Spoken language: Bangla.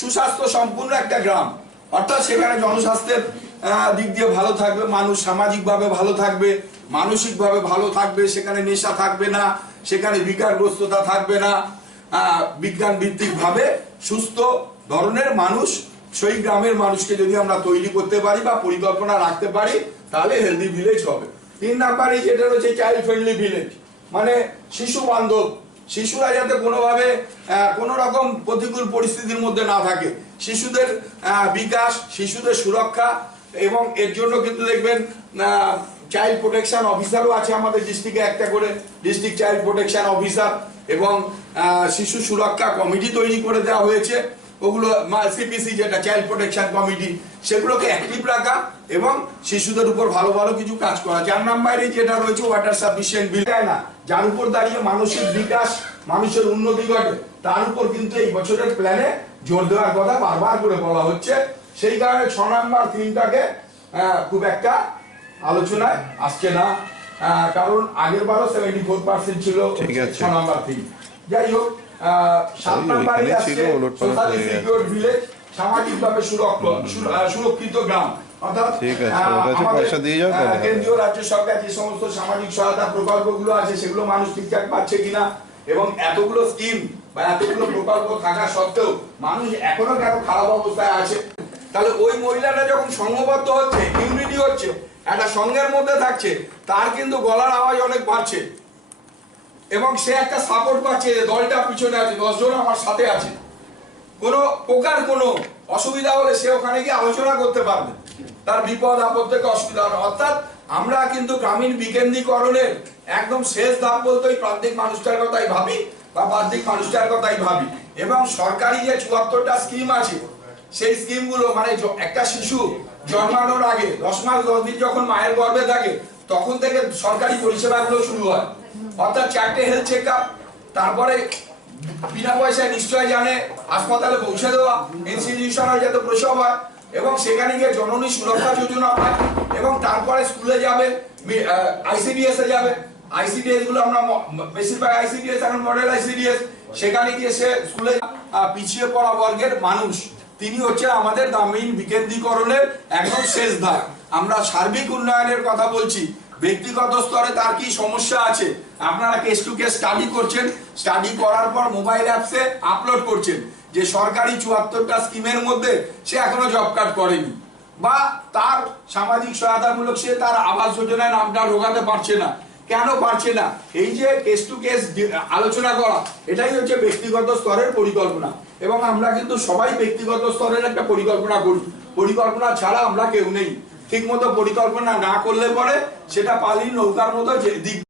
সুস্বাস্থ্য সম্পূর্ণ একটা গ্রাম। অর্থাৎ সেখানে জনস্বাস্থ্যের দিক দিয়ে ভালো থাকবে, মানুষ সামাজিকভাবে ভালো থাকবে, মানসিকভাবে ভালো থাকবে, সেখানে নেশা থাকবে না, সেখানে বিকারগ্রস্ততা থাকবে না। বিজ্ঞান ভিত্তিক ভাবে সুস্থ ধরনের মানুষ, সেই গ্রামের মানুষকে যদি আমরা তৈরি করতে পারি বা পরিকল্পনা রাখতে পারি, তাহলে হেলদি ভিলেজ হবে। তিন নাম্বারে যেটা রয়েছে চাইল্ড ফ্রেন্ডলি ভিলেজ মানে শিশু বান্ধব। শিশুরা যাতে কোনোভাবে কোনো রকম প্রতিকূল পরিস্থিতির মধ্যে না থাকে। শিশুদের বিকাশ, শিশুদের সুরক্ষা এবং এর জন্য কিন্তু দেখবেন চাইল্ড প্রোটেকশন অফিসারও আছে আমাদের ডিস্ট্রিক্টে একটা করে ডিস্ট্রিক্ট চাইল্ড প্রোটেকশন অফিসার এবং শিশু সুরক্ষা কমিটি তৈরি করে দেওয়া হয়েছে। ওগুলো সিপিসি যেটা চাইল্ড প্রোটেকশন কমিটি সেগুলোকে অ্যাক্টিভ রাখা এবং শিশুদের উপর ভালো ভালো কিছু কাজ করা। চার নম্বরে যেটা রয়েছে ওয়াটার সাফিসিয়েন্ট বিল না। যার উপর দাঁড়িয়ে মানসিক বিকাশ মানুষের উন্নতি ঘটে তার উপর কিন্তু এই বছরের প্ল্যানে জোর দেওয়ার কথা বারবার করে বলা হচ্ছে। সেই কারণে ছ নম্বর তিনটাকে খুব একটা আলোচনায় আসছে না। কারণ আগের বারও সেভেন্টি ফোর পার্সেন্ট ছিল ছ নম্বর তিন যাই হোক সাত নম্বরে সোশ্যালি সিকিউর ভিলেজ সামাজিকভাবে সুরক্ষিত গ্রাম। অর্থাৎ। কেন্দ্রীয় রাজ্য সরকার যে সমস্ত সামাজিক সহায়তা প্রকল্পগুলো আছে সেগুলো মানুষ ঠিকঠাক পাচ্ছে কিনা এবং এতগুলো স্কিম বা এতগুলো প্রকল্প থাকা সত্ত্বেও মানুষ এখনও কেন খারাপ অবস্থায় আছে? তাহলে ওই মহিলাটা যখন সংঘবদ্ধ হচ্ছে ইউনিটি হচ্ছে একটা সঙ্গের মধ্যে থাকছে তার কিন্তু গলার আওয়াজ অনেক বাড়ছে। এবং সে একটা সাপোর্ট পাচ্ছে দলটা পিছনে আছে, দশজন আমার সাথে আছে। কোনো প্রকার কোনো অসুবিধা হলে সে ওখানে গিয়ে আলোচনা করতে পারবে। তার বিপদ আপদ থেকে অসুবিধা হবে। অর্থাৎ আমরা কিন্তু গ্রামীণ বিকেন্দ্রীকরণের একদম শেষ ধাপ বলতে ওই প্রান্তিক মানুষটার কথাই ভাবি বা প্রান্তিক মানুষটার কথাই ভাবি। এবং সরকারি যে চুয়াত্তরটা স্কিম আছে, সেই স্কিমগুলো মানে একটা শিশু জন্মানোর আগে, দশ মাস দশ দিন যখন মায়ের গর্ভে থাকে, তখন থেকে সরকারি পরিষেবাগুলো শুরু হয়। অর্থাৎ চারটে হেলথ চেক তারপরে বিনা পয়সায় নিশ্চয় জানে, হাসপাতালে পৌঁছে দেওয়া ইনস্টিটিউশনাল যাতে প্রসব হয়, এবং সেখানে গিয়ে জননী সুরক্ষা যোজনা পায় এবং তারপরে স্কুলে যাবে আইসিডিএস এ যাবে। আইসিডিএসগুলো আমরা বেশিরভাগ আইসিডিএস এখন মডেল আইসিডিএস সেখানে গিয়ে সে স্কুলে পিছিয়ে পড়া বর্গের মানুষ। তিনি হচ্ছে আমাদের গ্রামীণ বিকেন্দ্রীকরণের একদম শেষ ধাপ আমরা সার্বিক উন্নয়নের কথা বলছি। ব্যক্তিগত স্তরে তার কি সমস্যা আছে? আপনারা কেস টু কেস স্টাডি করছেন। স্টাডি করার পর মোবাইল অ্যাপসে আপলোড করছেন যে সরকারি চুয়াত্তরটা স্কিমের মধ্যে সে এখনও জব কার্ড করেনি। বা তার সামাজিক সহায়তামূলক সে তার আবাস যোজনায় নামটা ঢোকাতে পারছে না। কেন পারছে না? এই যে কেস টু কেস আলোচনা করা, এটাই হচ্ছে ব্যক্তিগত স্তরের পরিকল্পনা। এবং আমরা কিন্তু সবাই ব্যক্তিগত স্তরের একটা পরিকল্পনা করি। পরিকল্পনা ছাড়া আমরা কেউ নেই। ঠিক মতো পরিকল্পনা না করলে পরে সেটা পালির নৌকার মতো দিক